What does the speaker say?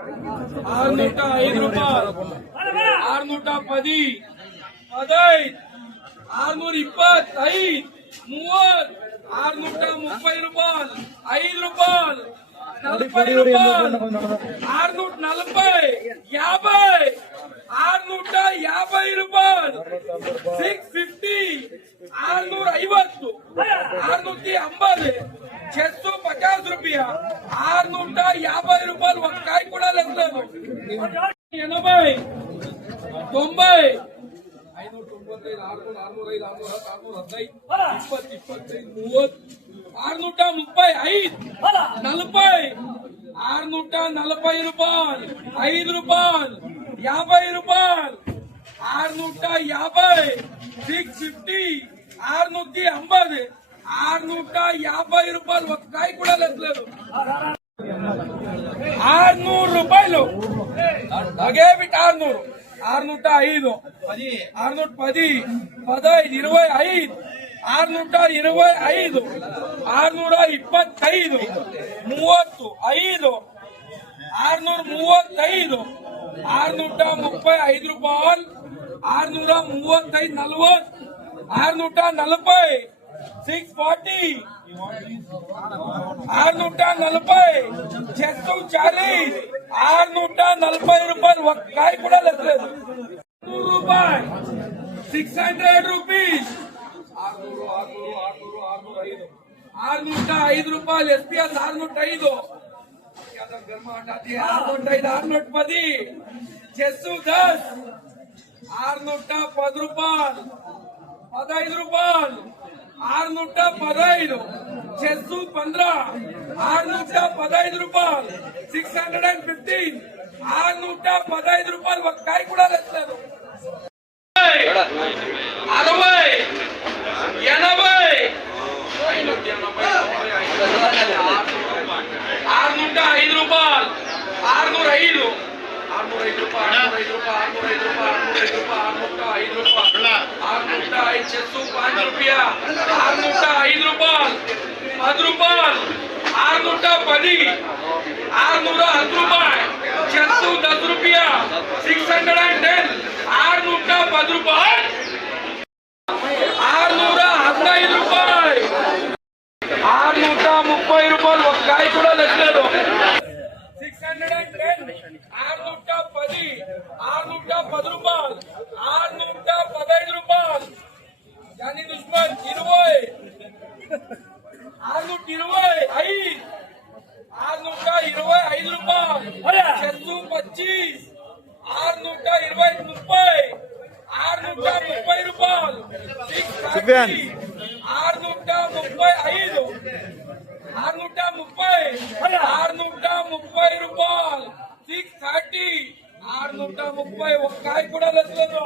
605 రూపాయలు 610 15 625 30 630 రూపాయలు 5 రూపాయలు 40 రూపాయలు 640 50 650 రూపాయలు 650 650 650 650 రూపాయ 650 రూపాయలు ఒక కాయ కూడా లేదు 80 90 640 రూపాయలు 5 రూపాయలు 50 రూపాయలు 650 650 650 650 రూపాయలు ఒక కాయ కూడా లేదు 600 రూపాయలు అగేవి 600 605 610 15 25 625 625 35 635 635 రూపాయలు 635 40 640 640 640 640 640 రూపాయలు ఒక కాయ కూడా లేదు 100 రూపాయలు 600 రూపీస్ 605 రూపాయలు ఎస్పీఎస్ 605 610 చెస్సు 10 610 రూపాయలు 15 రూపాయలు 615 చెస్సు 15 615 రూపాయలు 615 615 రూపాయలు ఒక కాయ కూడా లేదు 60 80 605 రూపాయలు 605 605 చెస్సు 5 రూపాయ 605 రూపాయలు 10 రూపాయలు 610 610 రూపాయలు చెస్సు 10 రూపాయ 610 610 రూపాయలు 615 రూపాయలు 630 రూపాయలు ఒక కాయ కూడా లేదు 610 610 610 రూపాయలు 615 రూపాయలు यानी दुश्मन 20 625 625 రూపాయలు చెస్సు 25 620 30 630 రూపాయలు 635 630 రూపాయలు 630 630 ఒక కాయ కూడా లేదు